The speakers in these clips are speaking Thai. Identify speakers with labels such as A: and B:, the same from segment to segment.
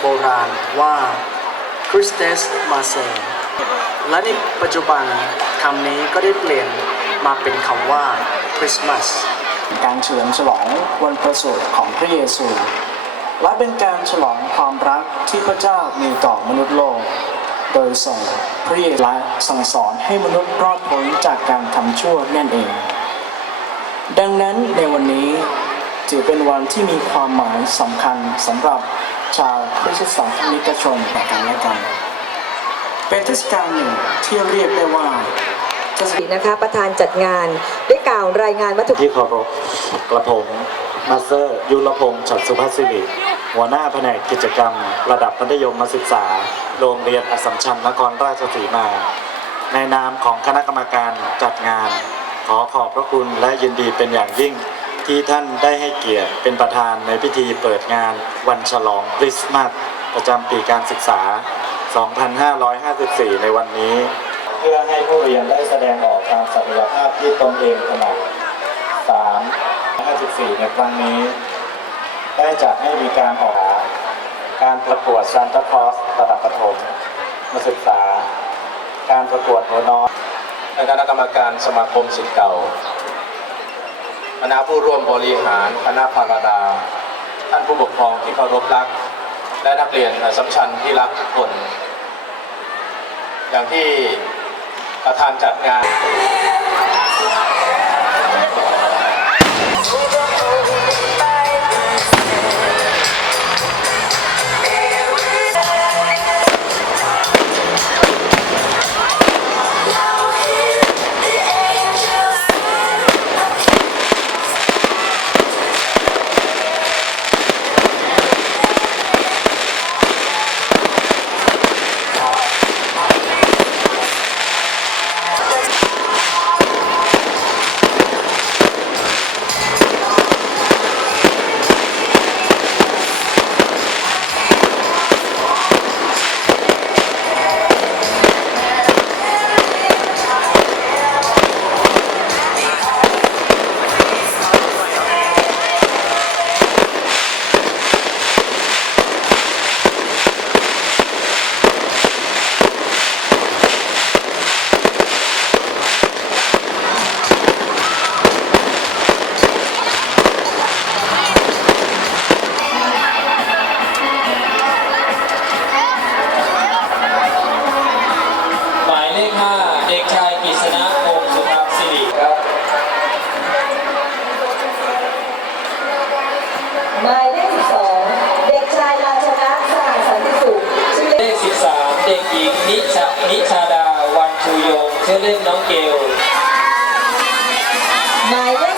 A: โบราณว่า Christes m a r c e และในปัจจุบันคำนี้ก็ได้เปลี่ยนมาเป็นคำว่า Christmas
B: การเฉลิมฉลองวันประสูติของพระเยซู และเป็นการฉลองความรักที่พระเจ้ามีต่อมนุษย์โลก โดยส่งพระเยซูและสั่งสอนให้มนุษย์รอดพ้นจากการทำชั่วนั่นเอง ดังนั้นในวันนี้ถือเป็นวันที่มีความหมายสำคัญสำหรับ ชาวคริสตศาสนิกชนต่อกันและกัน เป็นเทศกาลหนึ่งที่เรียกได้ว่าเทศกาล
C: นะคะประธานจัดงานได้กล่าวรายงานวัตถุ
D: ที่เคารพกระผมมาสเตอร์ยุรพงศ์ฉัตรสุภาษิริหัวหน้าแผนกกิจกรรม ระดับมัธยมศึกษา โรงเรียนอัสสัมชัญนครราชสีมา ในนามของคณะกรรมการจัดงาน ขอขอบพระคุณและยินดีเป็นอย่างยิ่ง ที่ท่านได้ให้เกียรติเป็นประธานในพิธีเปิดงานวันฉลองคริสต์มาสประจำปีการศึกษา 2554 ในวันนี้ เพื่อให้ผู้เรียนได้แสดงออกตามศักยภาพที่ตนเองถนัด3 54 ในครั้งนี้ ได้จัดให้มีการออกาการประกวดซันตาคลอสระดับประถมมาศึกษา การประกวดหัวน้อย
E: และคณะกรรมการสมาคมสิทธิ์เก่า คณะผู้ร่วมบริหารคณะภาราดา ท่านผู้ปกครองที่เคารพรัก และนักเรียนสัมชันที่รักทุกคน อย่างที่ประธานจัดงาน
F: ชื่
C: อ
F: เล่
C: น
F: น้องเกล
C: หมายเลข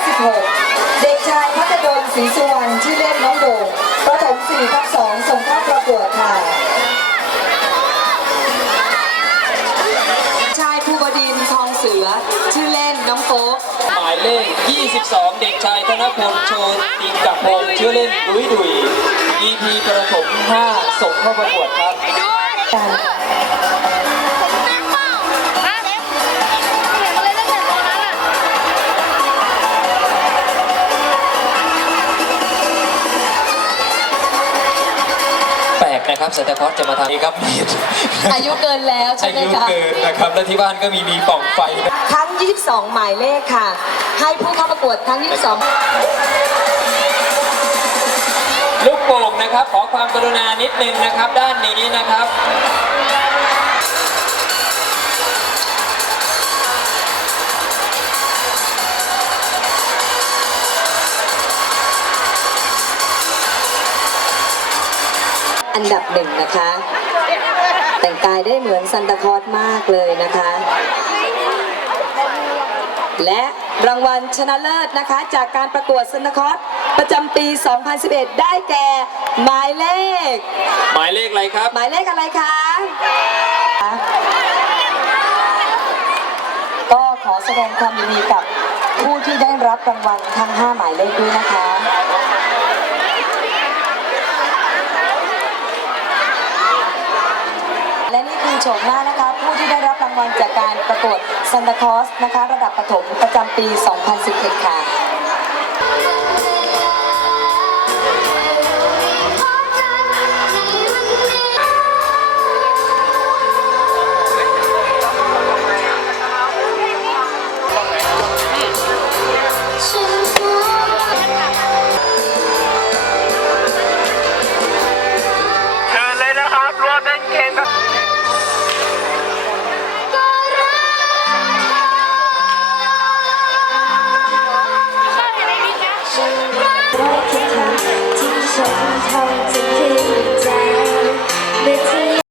C: 16 เด็กชายพัฒดลศรีสุวรรณชื่อเล่นน้องโด่งประถม4ทับ2ส่งเข้าประกวดค่ะ ชายภูบดินทร์ทองเสือ ชื่อเล่นน้องโฟก
F: หมายเลข 22 เด็กชายธนพลโชติกับพงศ์ชื่อเล่นดุยดุย EP ประถม5ส่งเข้าประกวดครับแปล นะครับเซนตาคลอสจะมาทำนี้ครับมี
C: อายุเกินแล้วใช่
F: อา
C: ไหม
F: ยุ
C: คะ
F: เกินนะครับและที่บ้านก็มีมีปล่องไฟนะ
C: ทั้ง 22 หมายเลขค่ะ ให้ผู้เข้าประกวดทั้ง 22
F: ลูกโป่งนะครับ ขอความกรุณานิดนึงนะครับ ด้านนี้นะครับ
C: อันดับหนึ่งนะคะ แต่งกายได้เหมือนซันตาคลอสมากเลยนะคะ และรางวัลชนะเลิศนะคะ จากการประกวดซันตาคลอสประจำปี 2011 ได้แก่หมายเลข
F: หมายเลขอะไรครับ
C: หมายเลขอะไรคะก็ขอแสดงความยินดีกับผู้ที่ได้รับรางวัลทั้ง 5 หมายเลขด้วยนะคะ และนี่คือโฉมหน้านะคะ ผู้ที่ได้รับรางวัลจากการประกวดซันตาคอสนะคะ ระดับประถมประจำปี 2011 ค่ะ
G: hold to cool down. Between